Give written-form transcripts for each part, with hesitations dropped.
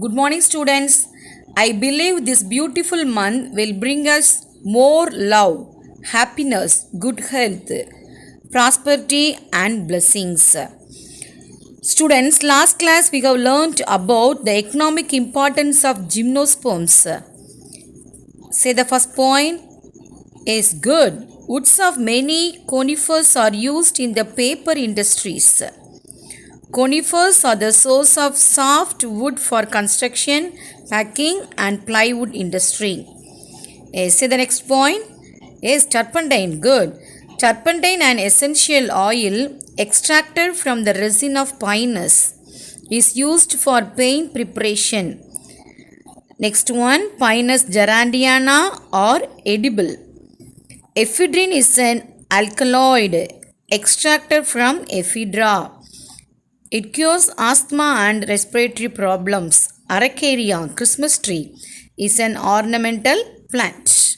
Good morning, students. I believe this beautiful month will bring us more love, happiness, good health, prosperity, and blessings. Students, last class we have learned about the economic importance of gymnosperms. Say the first point is good. Woods of many conifers are used in the paper industries. Conifers are the source of soft wood for construction, packing, and plywood industry. Say the next point is turpentine. Good. Turpentine, an essential oil extracted from the resin of pinus, is used for paint preparation. Next one, Pinus geraniana or edible. Ephedrine is an alkaloid extracted from ephedra. It cures asthma and respiratory problems. Araucaria, Christmas tree, is an ornamental plant.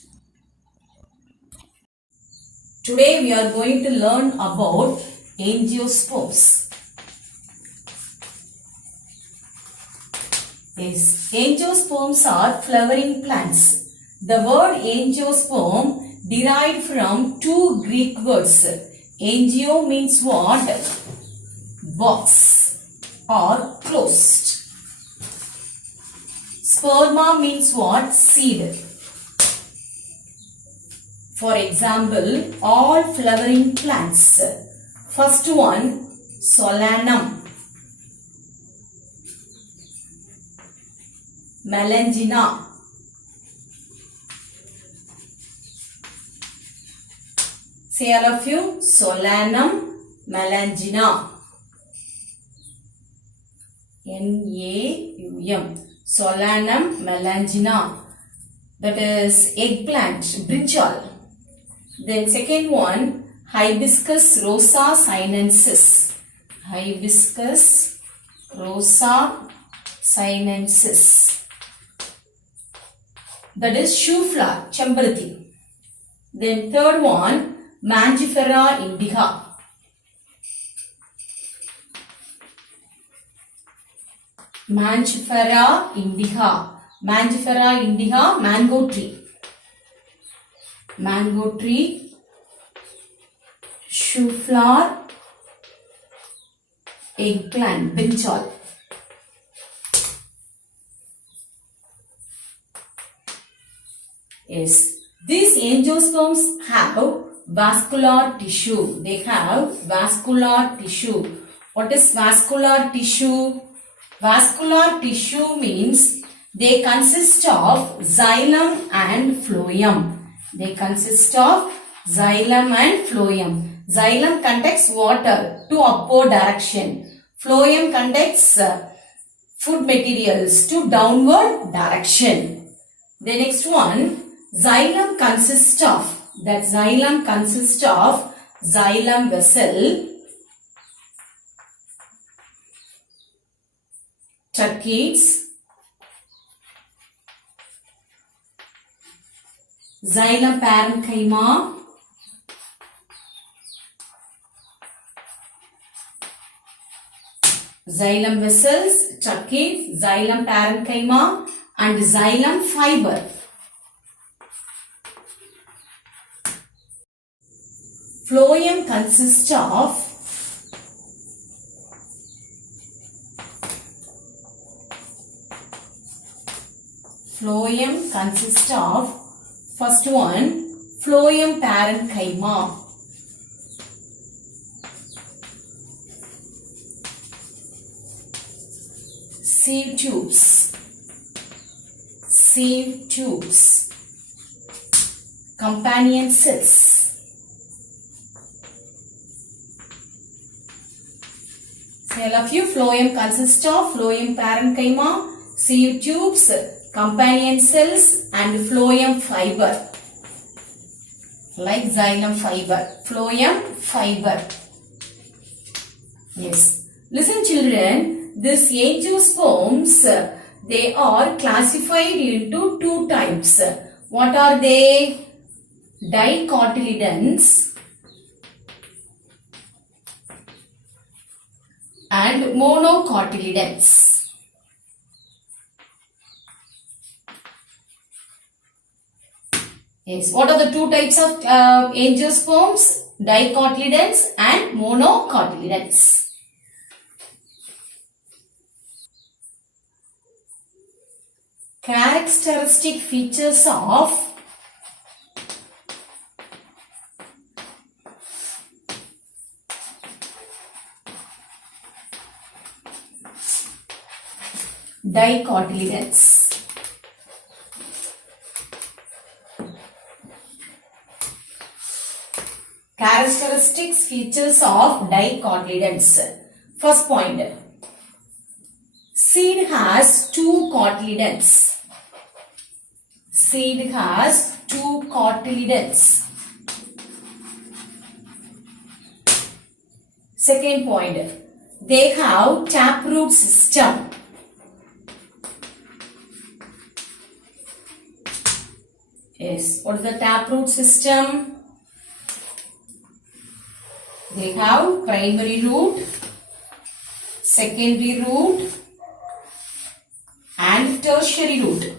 Today we are going to learn about angiosperms. Yes, angiosperms are flowering plants. The word angiosperm derived from two Greek words. Angio means what? Box or closed. Sperma means what? Seed. For example, all flowering plants. First one, Solanum, Melangina, say all of you, Solanum, Melangina. N-A-U-M, Solanum melangina, that is eggplant, brinjal. Then second one, Hibiscus rosa sinensis, Hibiscus rosa sinensis, that is shoe flower, chambarati. Then third one, Mangifera indica, Mangifera indica. Mangifera indica, mango tree. Mango tree, shoe flower, eggplant, brinjal. Yes, these angiosperms have vascular tissue. They have vascular tissue. What is vascular tissue? Vascular tissue means they consist of xylem and phloem. They consist of xylem and phloem. Xylem contains water to upward direction. Phloem contains food materials to downward direction. The next one, xylem consists of, that xylem consists of xylem vessel, tracheids, xylem parenchyma, xylem vessels, tracheids, xylem parenchyma, and xylem fiber. Phloem consists of first one, phloem parenchyma. Sieve tubes, companion cells. Say all of you, phloem consists of phloem parenchyma, sieve tubes, companion cells, and phloem fiber, like xylem fiber, phloem fiber. Yes, listen children, these angiosperms, they are classified into two types. What are they? Dicotyledons and monocotyledons. Yes. What are the two types of angiosperms? Dicotyledons and monocotyledons. Characteristic features of dicotyledons. Characteristics features of dicotyledons. First point. Seed has two cotyledons. Seed has two cotyledons. Second point. They have taproot system. Yes. What is the taproot system? They have primary root, secondary root and tertiary root.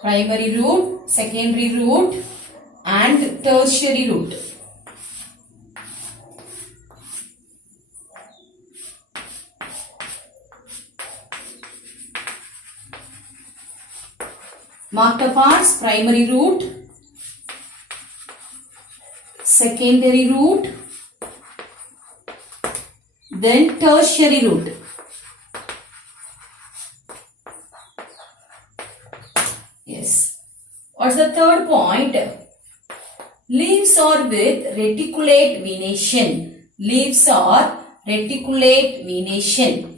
Primary root, secondary root and tertiary root. Mark the parts: primary root, secondary root, then tertiary root. Yes. What's the third point? Leaves are with reticulate venation. Leaves are reticulate venation.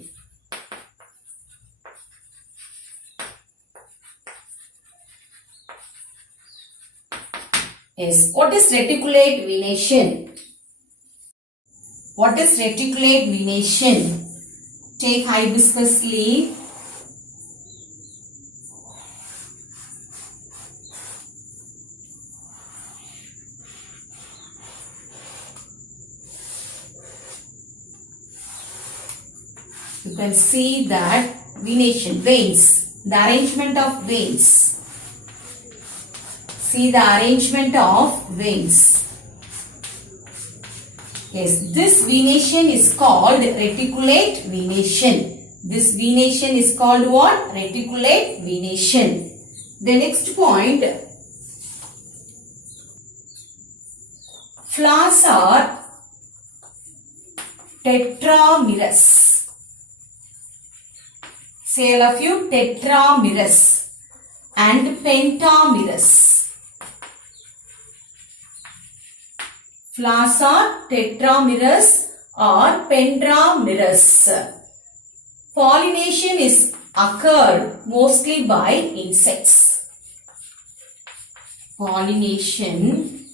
Yes. What is reticulate venation? What is reticulate venation? Take hibiscus leaf. You can see that venation, veins, the arrangement of veins. See the arrangement of veins. Yes, this venation is called reticulate venation. This venation is called what? Reticulate venation. The next point. Flowers are tetramerous. Say all of you, tetramerous and pentamerous. Flowers are tetramerous or pentamerous. Pollination is occurred mostly by insects. Pollination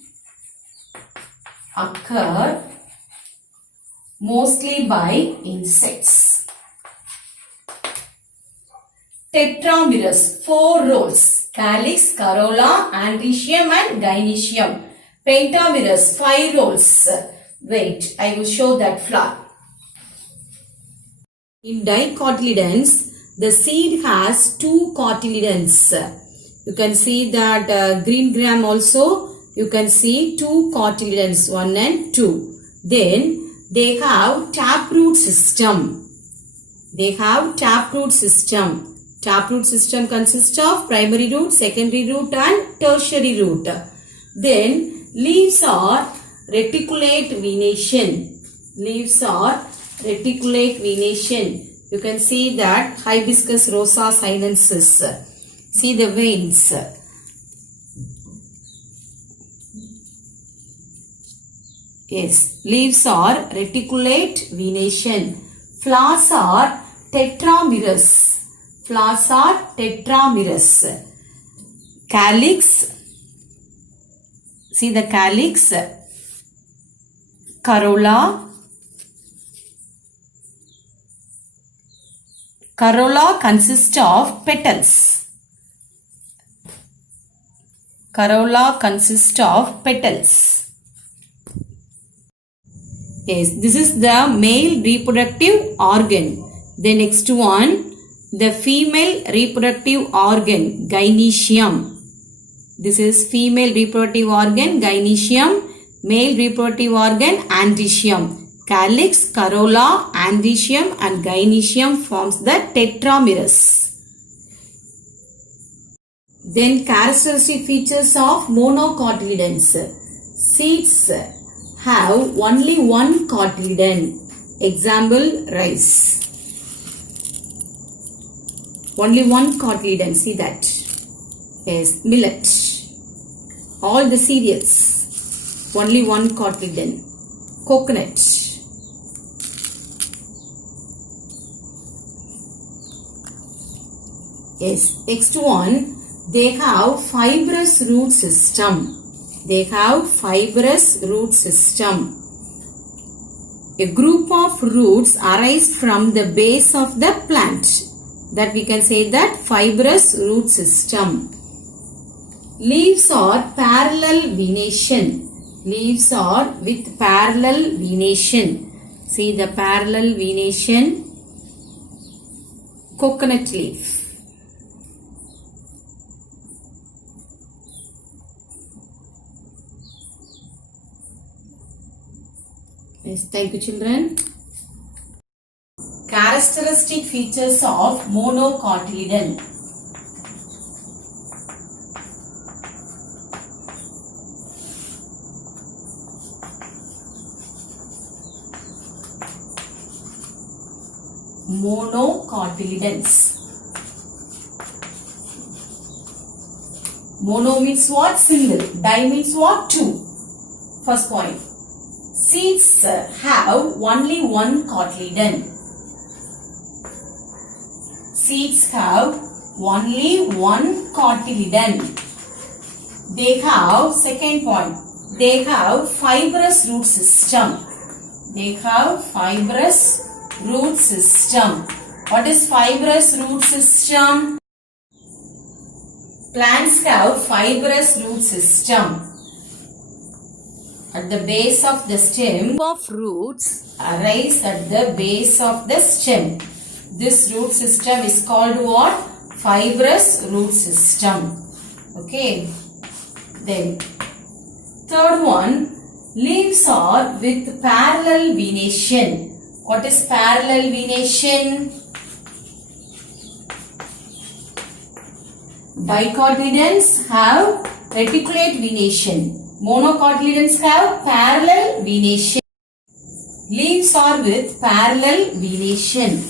occur mostly by insects. Tetramerous, 4 rows: calyx, corolla, androecium and gynoecium. Pentamerous, 5 rows. Wait, I will show that flower. In dicotyledons, the seed has 2 cotyledons. You can see that green gram also, you can see 2 cotyledons, 1 and 2. Then they have taproot system. They have taproot system. Taproot system consists of primary root, secondary root and tertiary root. Then leaves are reticulate venation. Leaves are reticulate venation. You can see that Hibiscus rosa sinensis. See the veins. Yes, leaves are reticulate venation. Flowers are tetramerous. Flowers are tetramerous. Calyx. See the calyx, corolla. Corolla consists of petals. Corolla consists of petals. Yes, this is the male reproductive organ. The next one, The female reproductive organ, gynecium. This is female reproductive organ, gynecium. Male reproductive organ, andrecium. Calyx, corolla, andrecium and gynecium forms the tetramerous. Then characteristic features of monocotyledons. Seeds have only one cotyledon. Example, rice. Only one cotyledon, see that. Yes, millet. All the cereals, only one cotyledon. Coconut. Yes, next one, they have fibrous root system. They have fibrous root system. A group of roots arise from the base of the plant. That we can say that fibrous root system. Leaves are parallel venation. Leaves are with parallel venation. See the parallel venation. Coconut leaf. Yes, thank you children. Characteristic features of monocotyledon. Monocotyledons. Mono means what? Single. Di means what? Two. First point. Seeds have only one cotyledon. Seeds have only one cotyledon. They have, second point, they have fibrous root system. They have fibrous root system. What is fibrous root system? Plants have fibrous root system. At the base of the stem of roots arise at the base of the stem. This root system is called what? Fibrous root system. Okay. Then third one, leaves are with parallel venation. What is parallel venation? Dicotyledons have reticulate venation. Monocotyledons have parallel venation. Leaves are with parallel venation.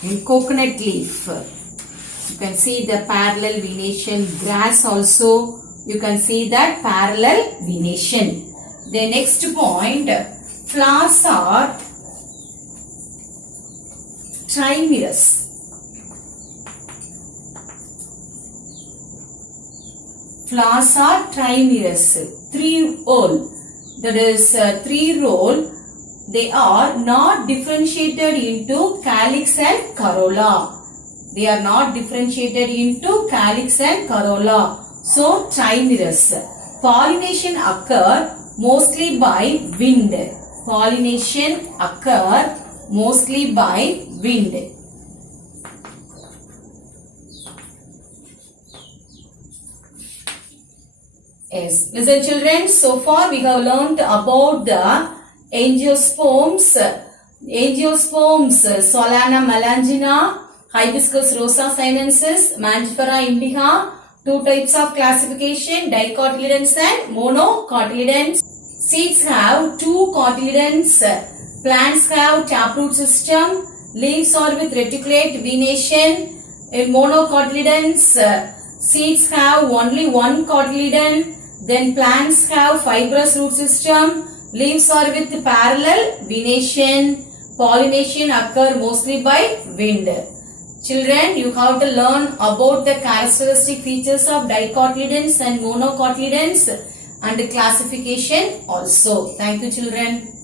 In coconut leaf, you can see the parallel venation. Grass also, you can see that parallel venation. The next point, flowers are trimerous. Flowers are trimerous, three-roll. That is three-roll. They are not differentiated into calyx and corolla. They are not differentiated into calyx and corolla. So, trimerous. Pollination occur mostly by wind. Pollination occur mostly by wind. Yes, listen children, so far we have learnt about the angiosperms, Solana melangina, Hibiscus rosa sinensis, Mangifera indica, two types of classification, dicotyledons and monocotyledons. Seeds have two cotyledons, plants have taproot system, leaves are with reticulate venation. In monocotyledons, seeds have only one cotyledon. Then plants have fibrous root system. Leaves are with parallel venation. Pollination occur mostly by wind. Children, you have to learn about the characteristic features of dicotyledons and monocotyledons and classification also. Thank you children.